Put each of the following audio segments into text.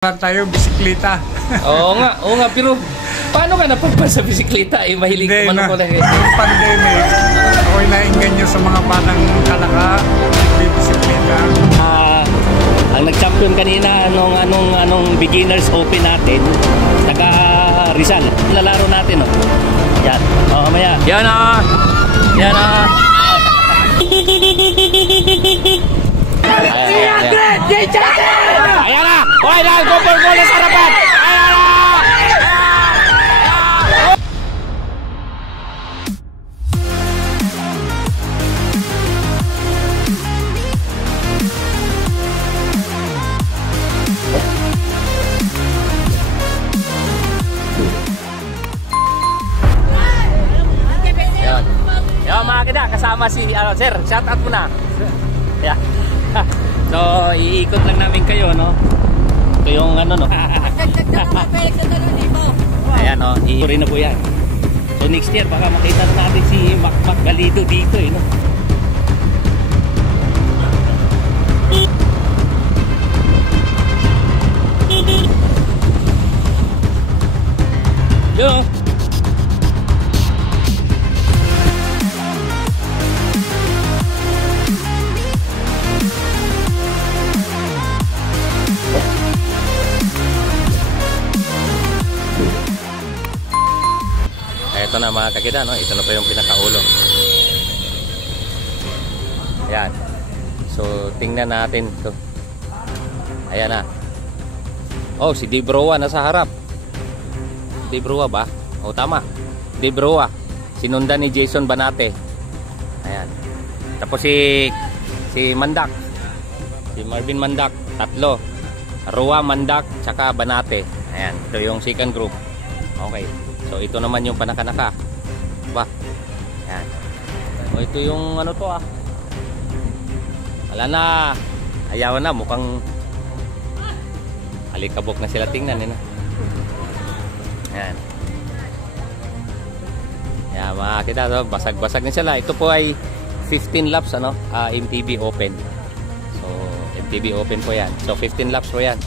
Tayo, bisikleta. Oo nga, pero paano ka napunta sa bisikleta? Mahilig ka man ako lang eh. Yung pandemic, ako'y nainganyo sa mga batang kalaka, bisikleta. Ang nag-champion kanina, anong beginners open natin, taga Rizal. Lalaro natin, oh. Yan. Mamaya. Yan na. Ayan na! Okay na! Go for goal sa harapan! Ayan na! Yan mga kita, kasama si sir, shout out muna. Yeah. So, iikot lang namin kayo, no? Ito yung no? Ayan, no? Iikurin na po yan. So, next year, baka makita na natin si Mac Galido dito, no? Yo! Ito na mga kakida, no? Ito na pa yung pinakaulo. Ayan. So, tingnan natin ito. Ayan na. Oh, si Debroa nasa harap. Debroa ba? Oh, tama. Debroa. Sinundan ni Jason Banate. Ayan. Tapos si Mandak. Si Marvin Mandak. Tatlo. Roa, Mandak, tsaka Banate. Ayan. Ito yung second group. Okay. So ito naman yung panakanaka. Ba? Yan. O ito yung ano to ah. Wala na. Ayaw na, mukhang alikabok na sila, tingnan eh. Yan. Yan mga kita, so, basag-basag na sila. Ito po ay 15 laps ano, MTB Open. So MTB Open po yan. So 15 laps po yan.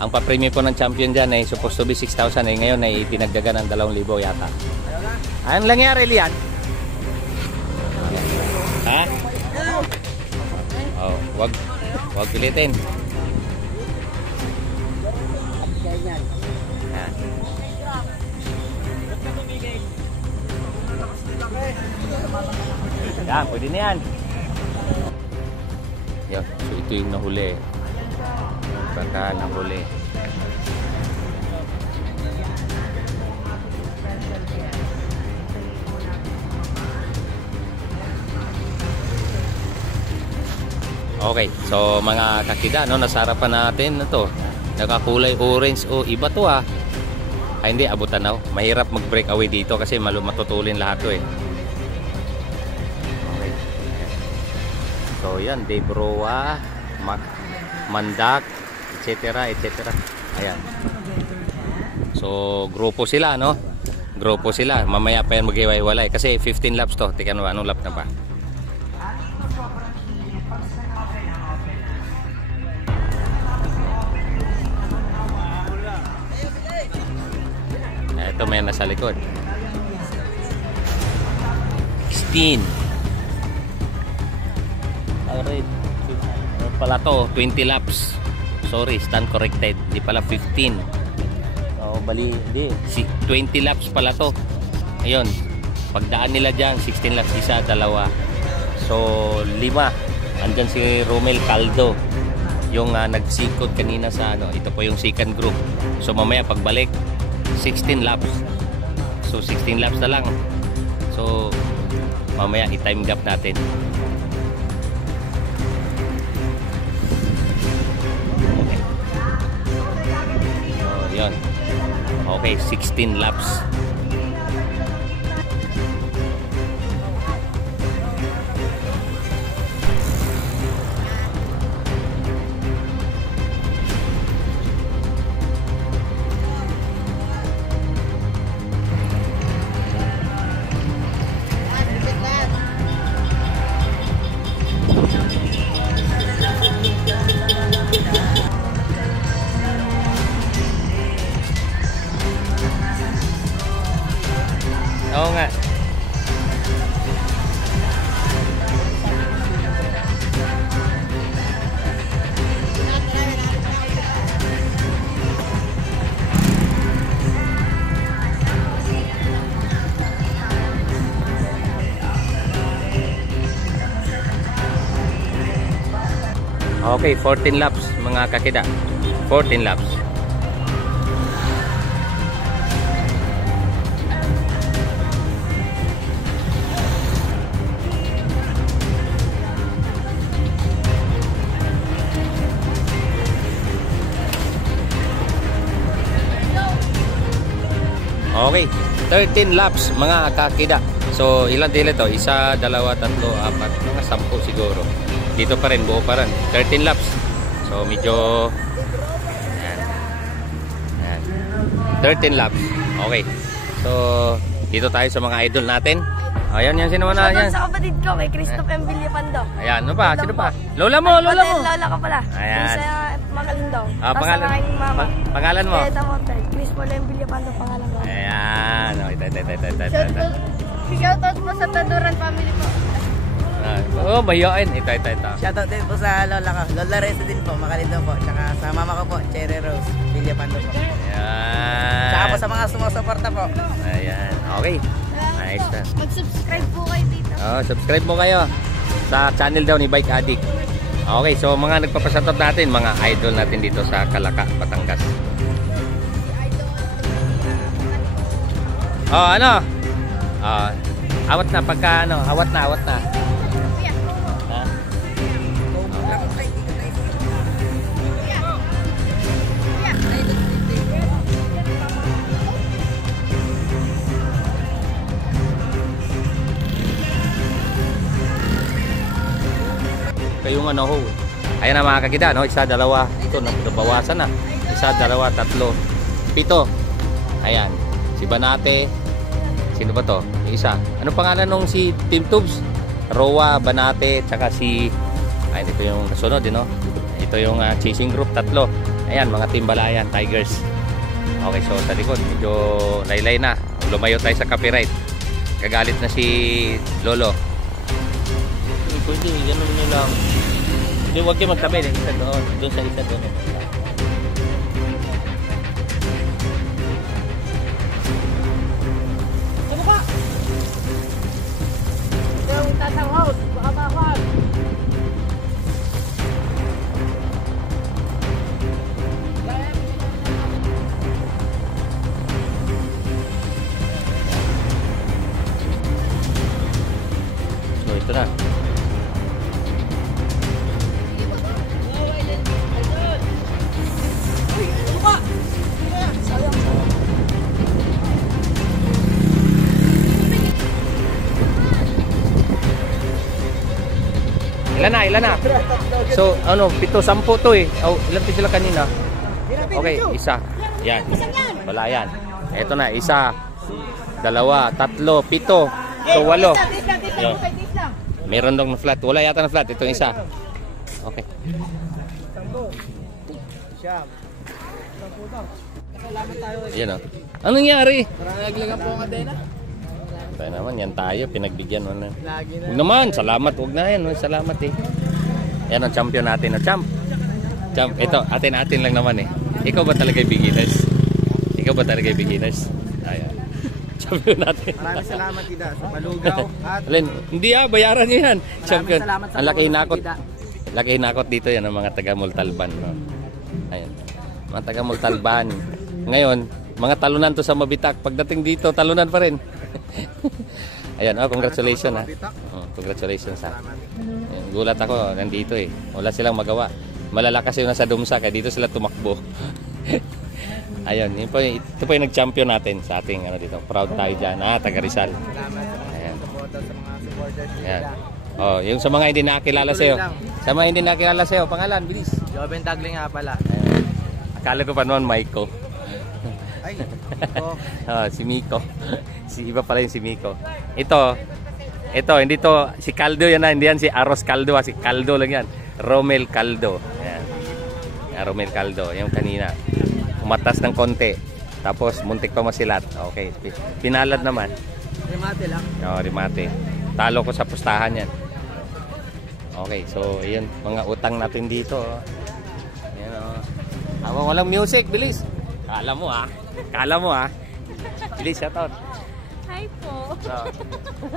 Ang pa-premium po ng champion dyan ay supposed to be 6,000 eh. Ngayon ay pinagdagan ng 2,000 yata. Anong nangyari, Lian? Ha? Oh, wag pilitin. Yan. Yan, pwede na yan. Yan, so ito yung nahuli. Baka nahuli. Okay, so mga kakida, no, nasa harapan natin ito. Nakakulay orange o iba to ah. Ay hindi, abutan na. Mahirap mag-break away dito kasi matutulin lahat to eh. Okay. So yan, Debroa, Mandak, etc. Ayan. So grupo sila, no? Grupo sila. Mamaya pa yan mag-iwalay kasi 15 laps to. Tika no, anong lap na pa? Ito may nasa likod. 16. Alright. Pala to 20 laps. Sorry, stand corrected. Di pala 15. So, bali, hindi. 20 laps pala to. Ayun. Pagdaan nila dyan, 16 laps, isa, dalawa. So, 5. Andyan si Romel Caldo. Yung nagsikot kanina sa ano. Ito po yung second group. So, mamaya pagbalik, 16 laps. So, 16 laps na lang. So, mamaya i-time gap natin. Yun. Okay, 16 laps. Oo nga. Okay, 14 laps mga kakida. 14 laps. Okay, 13 laps mga kakida. So, ilan din ito? Isa, dalawa, tatlo, apat, mga 10 siguro. Dito pa rin, buo pa rin. 13 laps. So, medyo... Ayan. Ayan. 13 laps. Okay. So, dito tayo sa mga idol natin. Ayan, yan. Sino na yan? Sa kapatid ko, kay Christopher M. Villapando. Ayan, ano pa? Sino pa? Lola mo, lola mo. Lola ko pala. Ayan. Yung sa Magalindong. Ah, pangalan, Tapos sa aking mama. pangalan mo? Kaya tamotel. Christopher M. Villapando, pangalan ko. Ayan. Okay, Shoutout po sa Taduran family po. Oh, bayain. Ito. Shoutout din po sa lola ko. Lola Reza din po, Makalindong po. Tsaka sa mama ko po, Cherry Rose, Villapando po. Ayan. Tsaka po sa mga sumusuporta po. Ayan. Okay. Nice na. Mag-subscribe po kayo dito. Oh, subscribe mo kayo sa channel daw ni Bike Addict. Okay, so mga nagpapasatot natin, mga idol natin dito sa Calaca, Batangas. Oh, ano? Awat na pagka ano, awat na. Ha? Kayong ano ho. Ayan na mga kakida, no? Isa, dalawa. Ito, nabawasan na. Isa, dalawa, tatlo, 7. Ayan. Si Banate. Sino ba to? Yung isa. Anong pangalan nung si Team Tubes? Roa, Banate, tsaka si... Ayan, ito yung kasunod, no? Ito yung chasing group, 3. Ayan, mga Team Balayan, Tigers. Okay, so sa likod, medyo laylay na. Lumayo tayo sa copyright. Gagalit na si Lolo. Pwede, ganun nyo lang. Hindi, huwag kayo magtabi. Isa doon. Doon sa isa doon. Ano ba? Yung tatang house, baka bakal. So, ito na. Ilan na? So, ano, 7, 10 to eh. Oh, ilan sila kanina? Okay, isa. Yan. Wala yan. Ito na, isa, dalawa, 3, 7. So, 8. Yan. Meron dong na flat. Wala yata na flat. Itong isa. Okay. Yan o. Anong nangyari? Naglagan po ang kadena. Tayo naman, yan tayo. Pinagbigyan mo na. Lagi na. Huwag naman, salamat. Huwag na yan. Salamat eh. Yan ang champion natin. Champ. Ito, atin lang naman eh. Ikaw ba talaga yung beginners? Ayan. Champion natin. Maraming salamat Tida sa Malugaw at Alin, hindi bayaran nyo yan. Champion. salamat sa Ang laki tulong, hinakot. Tida. Laki hinakot dito yan ang mga taga Multalban. No? Ayan. Mga taga Multalban. Ngayon, mga talunan to sa Mabitak. Pagdating dito, talunan pa rin. Ayan, congratulations ha. Congratulations ha. Ayan, gulat ako, nandito eh. Wala silang magawa. Malalakas yung nasa Dumsa, kaya dito sila tumakbo. Ayun, ito po yung nag-champion natin sa ating ano dito. Proud tayo dyan. Taga Rizal. salamat sa mga Ayan. suporta sa mga supporters Ayan. nila. Oh, yung sa mga hindi nakakilala sa'yo. Sa mga hindi nakakilala sa'yo, pangalan, bilis. Joven Tagling nga pala. Ayan. Akala ko pa noon, Maiko. Ay, ito. Si Miko. Iba pala yung si Miko. Ito, hindi to, si Caldo yan na, hindi yan si Aros Caldo, si Caldo lang yan. Romel Caldo. Ayan. Romel Caldo, yung kanina. Umatas ng konti. Tapos muntik pa masilat. Okay. Pinalad naman. Remate lang. Oo, remate. Talo ko sa pustahan yan. Okay, so yun, mga utang natin dito. Ayan o. Habang walang music, bilis. Kala mo ah. Bilis, shoutout. Hi po.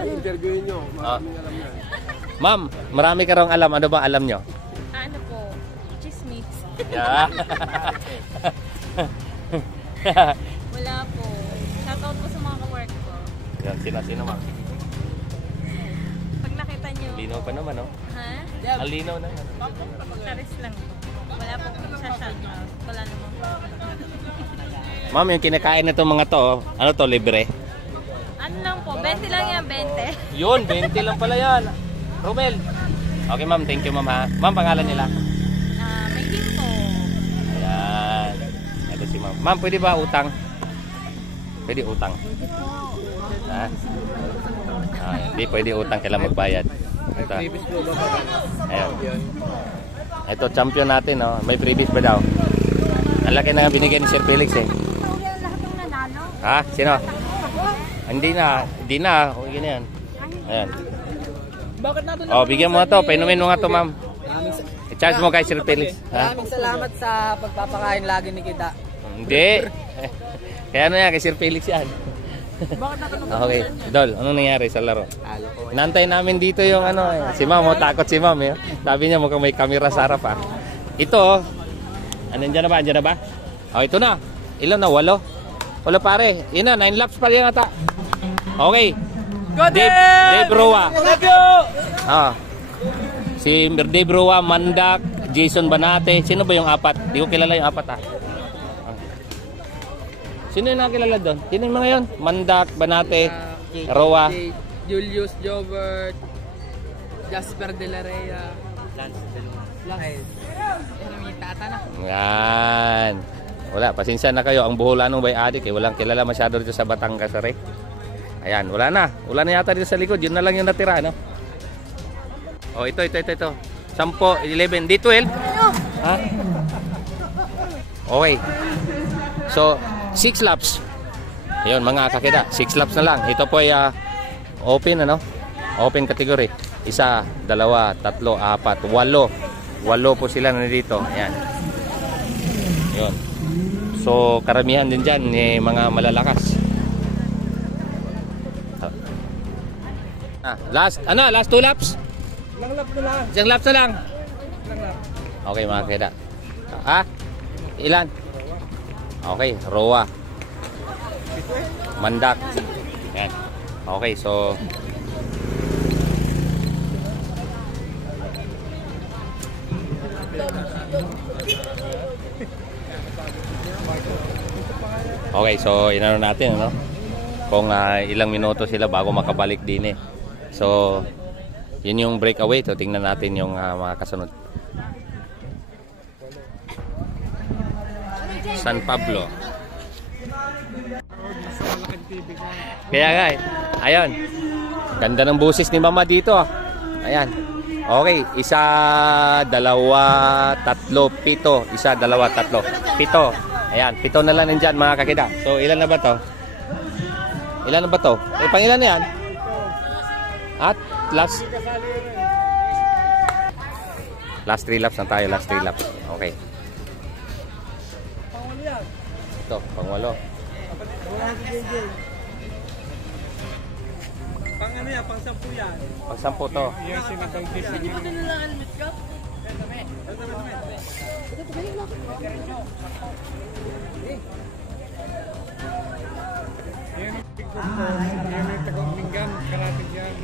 Interviewin nyo. Maraming alam yan. Ma'am, marami ka raw alam. Ano ba alam nyo? Ano po? Chismis. Yeah. Wala po. Shoutout po sa mga ka-work ko. Yan, sino ma'am? Pag nakita nyo. Linaw pa naman, no? Ha? Ang linaw na. Charis lang po. Wala po kung shoutout. Wala naman po. Ma'am, yung kinakain na itong mga to, ano to, libre? Ano lang po? 20 lang yan, 20. Yun, 20 lang pala yan. Romel. Okay ma'am, thank you ma'am ha. Ma'am, pangalan nila? May team po. Ayan. Ito si ma'am. Ma'am, pwede ba utang? Pwede utang. Ha? Hindi pwede utang, kailangan magbayad. Ito. Ayan. Ito, champion natin, no? May freebies ba daw? Ang laki na nga binigay ni Sir Felix, eh. Lahat ng nanalo. Ha? Sino? Hindi na. Okay na yan. Ayan. Bakit natin Bigyan mo nga to. Painumin mo nga to, ma'am. I-charge mo kay Sir Felix. Ha? Maraming salamat sa pagpapakain lagi ni kita. Hindi. Kaya ano yan, kay Sir Felix yan. Okay. Dol, anong nangyari sa laro? Inantay namin dito yung ano, si ma'am, takot si ma'am. Sabi niya mukhang may camera sa harap ha. Ito, andyan na ba? Ito na. Ilan na? 8? Wala pare. Yun na, 9 laps pa rin ata. Okay. Dave Roa. Si Dave Roa, Mandak, Jason Banate. Sino ba yung 4? Di ko kilala yung 4 ha. Sino yung nakakilala doon? Sino yung mga yun? Mandak, Banate, Roa. Julius Jobert, Jasper De La Rea, Lance. Yan. Wala, pasensya na kayo. Ang Buholanong by Adik, walang kilala masyado dito sa Batangas. Ayan, wala na. Wala na yata dito sa likod. Yun na lang yung natira, no? Ito. 10, 11, di 12. Ha? Okay. So, 6 laps. Ayun, mga kakita. 6 laps na lang. Ito po ay open, ano? Open category. 1, 2, 3, 4, 8. 8 po sila nandito. Ayan. Yun. So, karamihan din dyan mga malalakas. Last 2 laps? Isang laps na lang. Okay, mga kakita. Ilan? Okay, Roa. Mandak. Ayan. Okay, so inano natin, no? Kung ilang minuto sila bago makabalik din eh. So, yun yung breakaway. So, tingnan natin yung mga kasunod. San Pablo. Kaya nga eh. Ayun. Ganda ng busis ni Mama dito. Ayan. Okay. 1, 2, 3, 7. 1, 2, 3, 7. Ayan. 7 na lang nandyan mga kakida. So ilan na ba to? Pang ilan na yan? At last 3 laps na tayo. Last 3 laps. Okay. Ito, pang-8. Pang-ano yan? Pang-10 yan? Pang-10 to. Yes, sinabagtis na yun. Yan ang tigong ko. Yan ang taga-Minggan. Karating yan.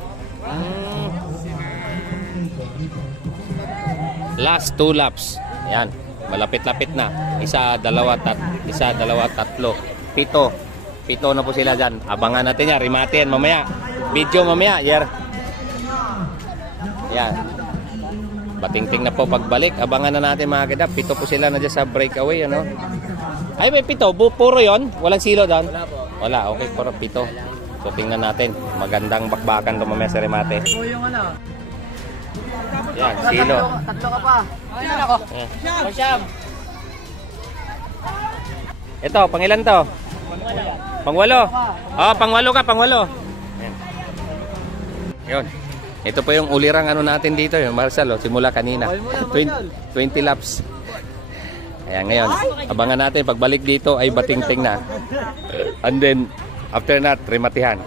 Last 2 laps. Ayan. Malapit-lapit na. 1, 2, 3, 7. 7 na po sila dyan. Abangan natin yan. Remate yan mamaya. Video mamaya. Yan. Batingting na po pagbalik. Abangan na natin mga kadap. 7 po sila na dyan sa breakaway. Ano? Ay, may 7. Puro yon. Walang silo doon? Wala po. Wala. Okay, puro 7. So, tingnan natin. Magandang bakbakan ito mamaya sa remate. Ito yung ano. Yan, silo. 3 ka pa. Ayan ako. Siyam. Ito, pangilan to? Pang-8. Pang-8 ka, pang-8. Ayan. Yun. Ito po yung ulirang ano natin dito, yung Marcel, oh, simula kanina. 20 laps. Ayan, ngayon, abangan natin, pagbalik dito ay bating-ting na. And then, after that, rematihan.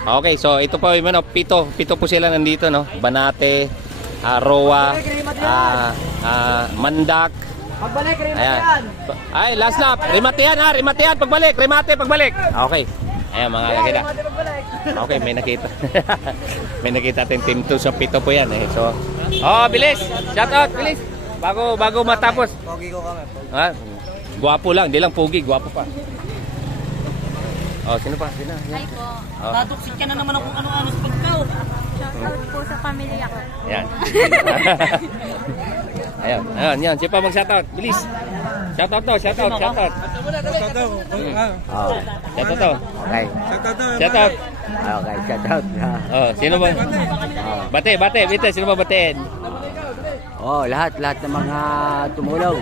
Okay, so ito po yung ano, pito po sila nandito, no? Banate, Roa, Mandak. Ayan. Ay, last lap. Rematihan ha, rematihan. Pagbalik, pagbalik. Okay. Ayan, mga kakita. Okay, may nakita. May nakita natin team 2 sa pito po yan eh. So, bilis. Shout out, bilis. Bago matapos. Pogi ko kami. Ha? Gwapo lang, di lang pogi, gwapo pa. Sino pa? Sino? Hi po. Natuksik ka na naman kung ano-ano sa pagkaw. Shoutout po sa pamilya ko. Ayan. Ayan. Siya pa mag-shoutout. Bilis. Shoutout to. Shoutout to. Shoutout. Okay. Shoutout. Okay, shoutout. Sino ba? Bate. Sino ba batiin? Lahat ng mga tumulong.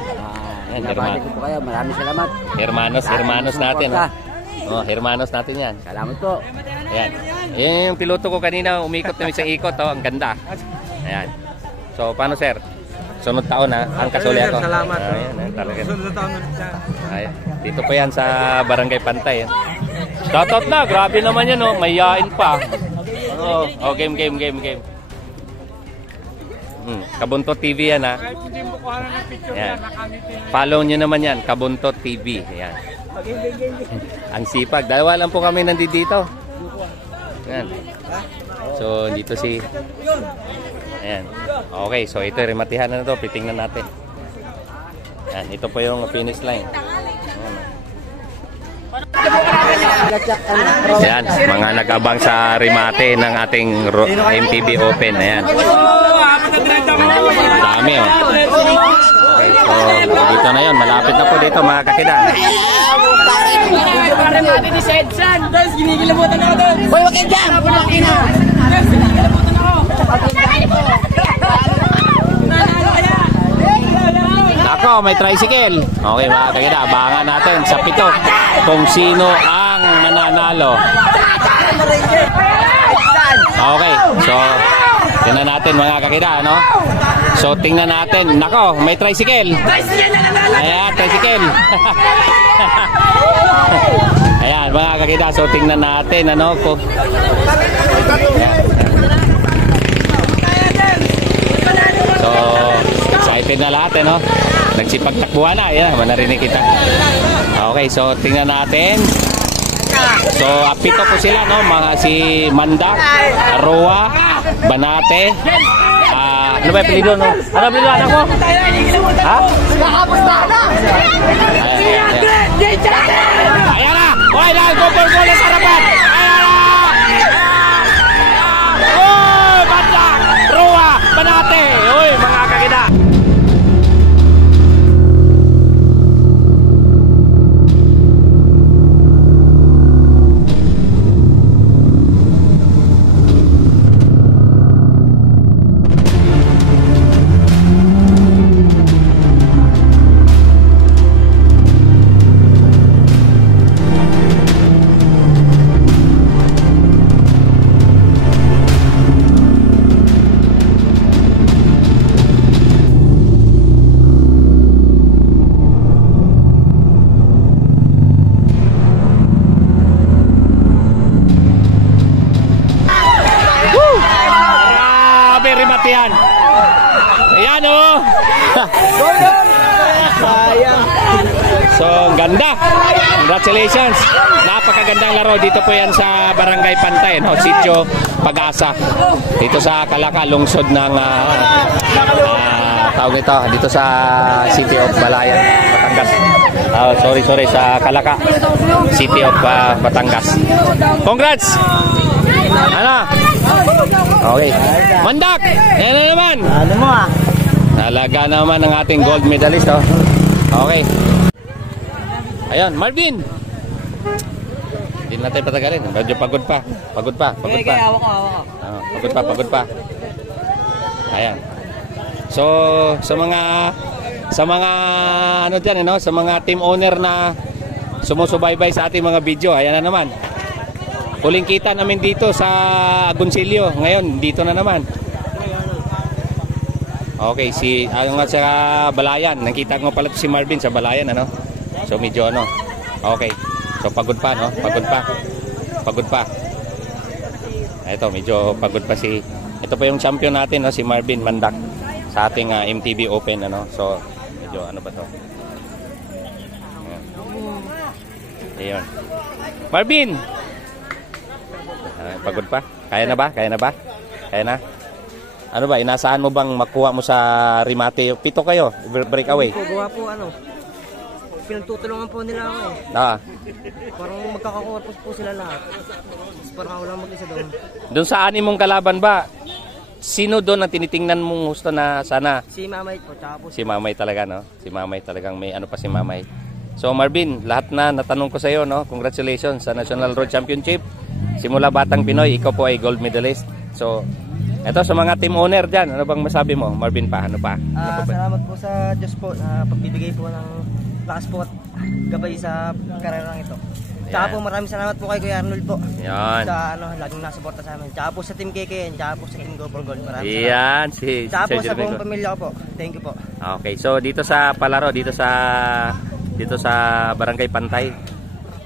Yan, Nabati ko po kayo. Maraming salamat. Hermanos natin. Hermanos natin yan. Salamat po. Ayan. Yan yung piloto ko kanina, umikot na isang ikot. Ang ganda. Ayan. So, paano sir? Sunod taon ha, ang kasuli ako. Salamat. Ayan, talaga. Sunod taon ulit siya. Ayan. Dito po yan sa Barangay Pantay. Shoutout na, grabe naman yan. Mayayain pa. Game. Kabuntot TV yan ha. Kahit hindi mo kuha ng picture Ayan. yan, nakangiti. Follow nyo naman yan, Kabuntot TV. Ayan. Ang sipag. Dalawa lang po kami nandito. Ayan. So, dito si... Ayan. Okay, so ito, rematihan na to. Pitingnan natin. Ayan, ito po yung finish line. Ayan, mga nag-abang sa remate ng ating MTB Open. Ayan. Dami oh. Okay, so dito na yun. Malapit na po dito mga kakida. Ako, may tricycle. Okay mga kakida, abangan natin sa pito kung sino ang mananalo. Okay, so tingnan natin mga kakida, no? So tingnan natin. Nako, may tricycle. Ayan, tricycle. Ayan, mga kakida, so tingnan natin, ano? So, excited na lahat, no? Nagsipagtakbuhan na, ayan, manarinig kita. Okay, so tingnan natin. So, pito po sila, no? Mga si Mandak, Roa, Banate, ano ba yung pilido, no? Ano pilido, anak mo? Ha? Ayan na! Okay lang, gol sa harapan! Ayan na! Mandak, Roa, Banate! Uy, mga kakida! Yan. Ayan oh. So, ganda. Congratulations. Napakagandang laro. Dito po yan sa Barangay Pantay, no? Sitio Pag-asa. Dito sa Kalaka, lungsod ng tawag nito. Dito sa City of Balayan, Batangas. Sorry, sa Kalaka, City of Batangas. Congrats! Ano? Okay. Mandak! Yan na naman! Ano mo Nalaga naman ang ating gold medalist, oh. Okay. Ayun, Marvin! Hindi natin patagalin. Medyo pagod pa. Pagod pa. Pagod pa. Ayan. So, sa mga ano dyan, sa mga team owner na sumusubaybay sa ating mga video, ayan na naman. Huling kita namin dito sa Agoncillo. Ngayon, dito na naman. Okay, ano nga sa Balayan. Nakita ko pala si Marvin sa Balayan, ano? So medyo ano. Okay. So pagod pa, no? Pagod pa. Pagod pa. Ito, medyo pagod pa si... Ito pa yung champion natin, no? Si Marvin Mandak sa ating MTB Open, ano? So, medyo ano ba to? Ayun. Marvin! Pagod pa? Kaya na ba? Kaya na ba? Kaya na? Ano ba, inasaan mo bang makuha mo sa remate? 7 kayo, breakaway. Po, gawa po ano. Pinagtutulungan po nila ako eh. Parang magkakakuha po sila lahat. Parang ako lang mag-isa doon. Doon sa 6 mong kalaban ba, sino doon ang tinitingnan mong gusto na sana? Si Mamay po, tsaka po. Si Mamay talaga, no? Si Mamay talagang may ano pa si Mamay. So Marvin, lahat na natanong ko sa iyo, no? Congratulations sa National Road Championship. Simula Batang Pinoy, ikaw po ay gold medalist. So, eto sa mga team owner dyan, ano bang masabi mo? Marvin pa, ano pa? Salamat po sa Diyos po na pagbibigay po ng lakas po at gabay sa karerang ito. Tsaka po maraming salamat po kay Kuya Arnold po. Yan. Sa ano, laging nasuporta sa amin. Tsaka po sa Team KKN, tsaka po sa Team Go for Gold. Maraming salamat. Yan, Tsaka po sa buong pamilya ko po. Thank you po. Okay, so dito sa palaro, dito sa Barangay Pantay,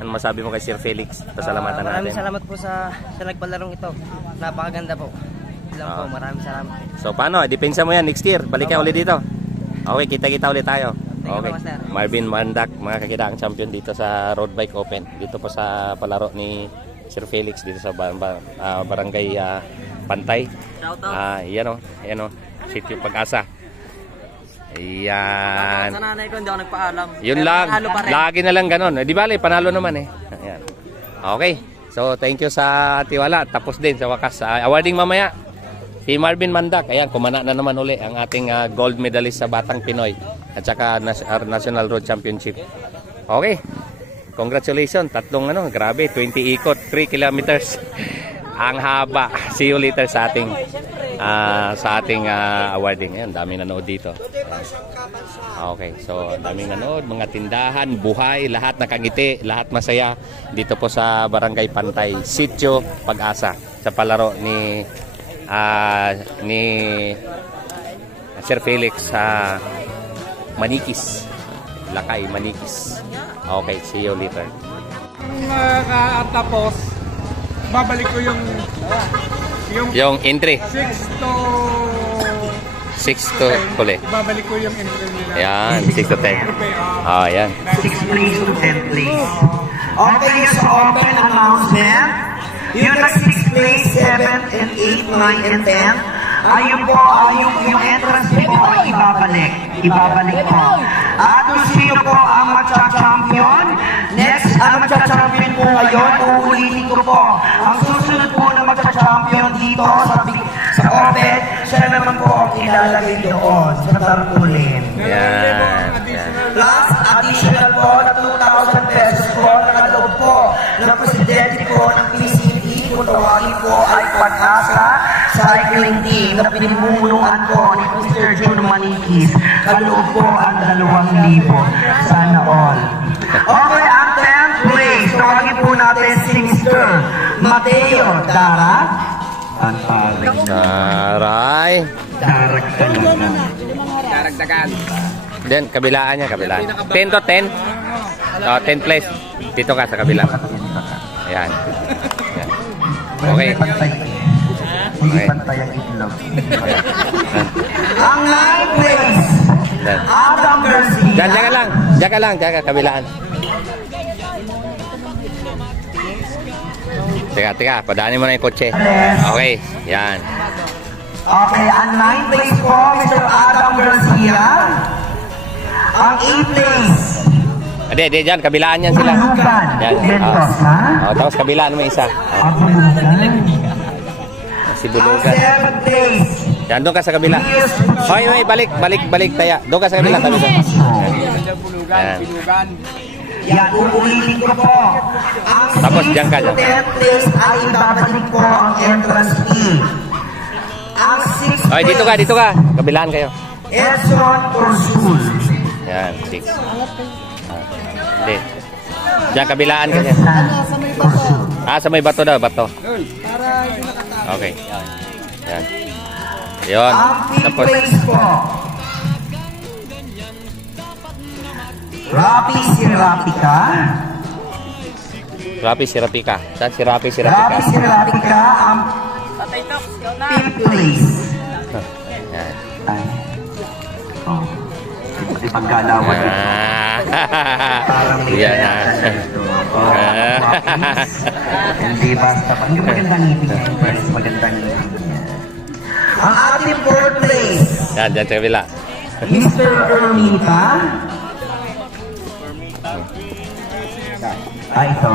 ano masabi mo kay Sir Felix? Pasalamatan natin. Maraming salamat po sa nagpalarong ito. Napakaganda po. Lang po, maraming salamat. So paano, depensa mo yan next year, balik ka ulit dito. Okay, kita-kita ulit tayo. Okay, Marvin Mandak, mga kakidaang champion dito sa Road Bike Open. Dito po sa palaro ni Sir Felix dito sa Barangay Pantay. Yan o, Sitio Pag-asa. Ayan. Sa nanay ko, hindi ako nagpaalam. Yun lang, lagi na lang ganun. Di bale, panalo naman eh. Ayan. Okay, so thank you sa tiwala. Tapos din sa wakas. Awarding mamaya. Si Marvin Mandak, ayan, kumana na naman uli ang ating gold medalist sa Batang Pinoy at saka National Road Championship. Okay, congratulations, grabe, 20 ikot, 3 kilometers. Ang haba. See you later sa ating awarding. Ayan, daming nanood dito. Okay, so daming nanood, mga tindahan, buhay, lahat nakangiti, lahat masaya dito po sa Barangay Pantay, Sitio Pag-asa, sa palaro ni Sir Felix sa Manikis, Lakay, Manikis. Okay, see you later. Tapos, babalik ko yung entry 6 to huli. babalik ko yung entry nila. Ayan, 6 to 10. Ayan. 6 please to 10 please. Okay, so open announcement. Yung nag-6 place, 7 and 8, 9 and 10. Ayun po, yung entrance po ay ibabalik. Ibabalik po. At kung sino po ang magcha-champion, next, ang magcha-champion po ngayon, uulitin ko po. Ang susunod po na magcha-champion dito sa open, siya naman po ang ilalagay doon sa tarpulin. Ayan. Plus, additional po na 2,000 pesos po na loob po ng presidente po ng PCD kung tawagin po ay Pag-asa Cycling Team na pinimunuan po ni Mr. Jun Manikis. Kaloob po ang 2,000. Sana all. Okay, ang 10th place. Tawagin po natin si Mr. Mateo Dara. Aray. Daragdagan. Then, kabilaan niya, kabilaan. 10 to 10. 10 place. Dito ka sa kabila. Ayan. Ayan. Okay. Hindi pantay ang itlog. Ang 9th place. Adam Garcia. Diyan ka lang, kabilaan. Teka, padaanin mo na yung kotse. Okay, yan. Okay, ang 9th place po, Mr. Adam Garcia. Ang 8th place. Ade, dyan, kabilaan yan sila. Yan. Tapos kabilaan mo isa. Si Ang Bulugan. 7th place. Yan, doon ka sa kabila. Hoy, balik, taya. Doon ka sa kabila. Yan. Yan, uulitin ko po. Ang Tapos diyan ka, 10th place ay ibabalik po ang entrance fee. Ang 6th place. Hoy, dito ka. Kabilaan kayo. Edson Ursul. Yan, 6. Hindi. Diyan kabilaan kasi. Sa may bato daw, bato. Okay. Yan. Yun. Tapos. Rapi Sirapika. Rapi Sirapika. Saan si Rapi Rapi Sirapika? Sirapika ang 5th place. Yan. Ay. Oh. Di paggalawan ito. Parang may Yan na. Hindi basta. Hindi magandang ngipin niya. Magandang ngipin niya. Ang ating 4th place. Yan, dyan sa kabila. Mr. Ermita. Ay, ito.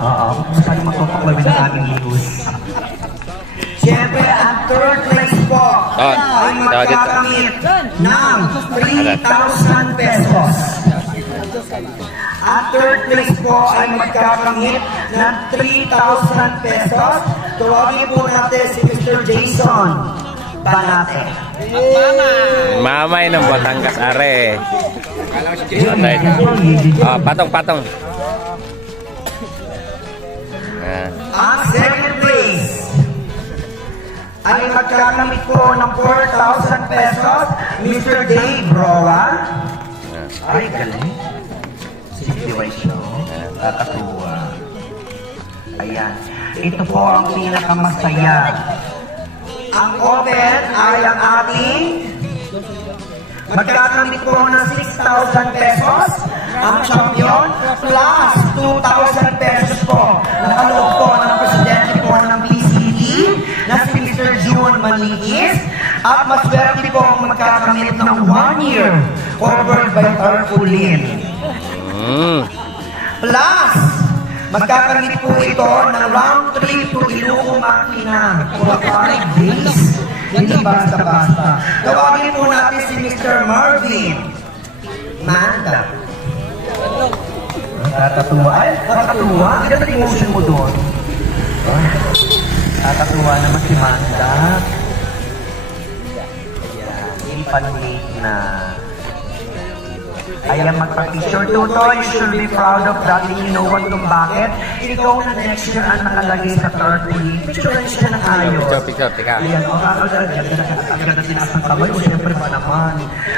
Oo. Masyadong magpapaklawin ng aming news. Siyempre, ang 3rd place po ay magkakamit ng 3,000 pesos. Ang 3rd place po ay magkakamit ng 3,000 pesos. Tawagin po natin si Mr. Jason Banate. Mamay ng Batangas, are. Patong. Ang 2nd place ay magkakamit po ng 4,000 pesos, Mr. Dave Roa. Ay, galing. Situation. Kakatuwa. Ayan. Ito po ang pinakamasaya. Ang open ay ang ating magkakamit po ng 6,000 pesos. Ang champion plus 2,000 pesos po. Nakaloob po ng presidente po ng PCD na si Mr. June Manigis. At maswerte po ang magkakamit ng 1 year covered by tarpaulin. Plus, magkakamit po ito ng round trip to Iloco Makina for 5 days. Hindi basta-basta. Tawagin po natin si Mr. Marvin Manda. Nakakatuwa. Ay, nakakatuwa. Ang ganda ng emotion mo doon. Nakakatuwa naman si Manda. Ayan, ipanlate na. Ayan, magpa-picture. Tuto, you should be proud of that. You know what kung bakit? Ikaw na next year ang nakalagay sa tarpaulin. Picture lang siya ng ayos. Picture, tika. Ayan, o ang ganda tinaas ng kamay. O siyempre ba naman.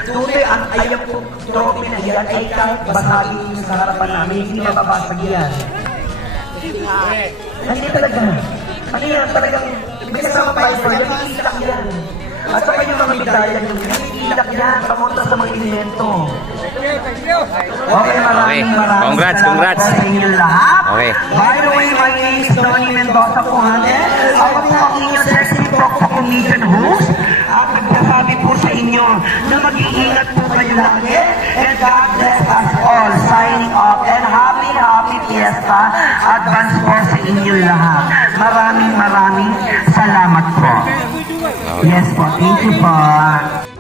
Tuto, ang ayaw po trophy na yan ay kahit basagin niyo sa harapan namin. Hindi mababasag yan. Hindi talaga. Ano yan? Talagang may kasama pa yun. Nakikita yan. At saka yung mga medalyan yung nakikita yan. Pamunta sa mga elemento. Okay, maraming Congrats. sa inyo lahat. Okay. By the way, my name is Donnie Mendoza Puhane. Ako po ang inyong sexy Coco Comedian host. At nagsasabi po sa inyo na mag-iingat po kayo lagi. And God bless us all. Signing off. And happy fiesta. Advance po sa inyo lahat. Maraming salamat po. Yes po. Thank you po.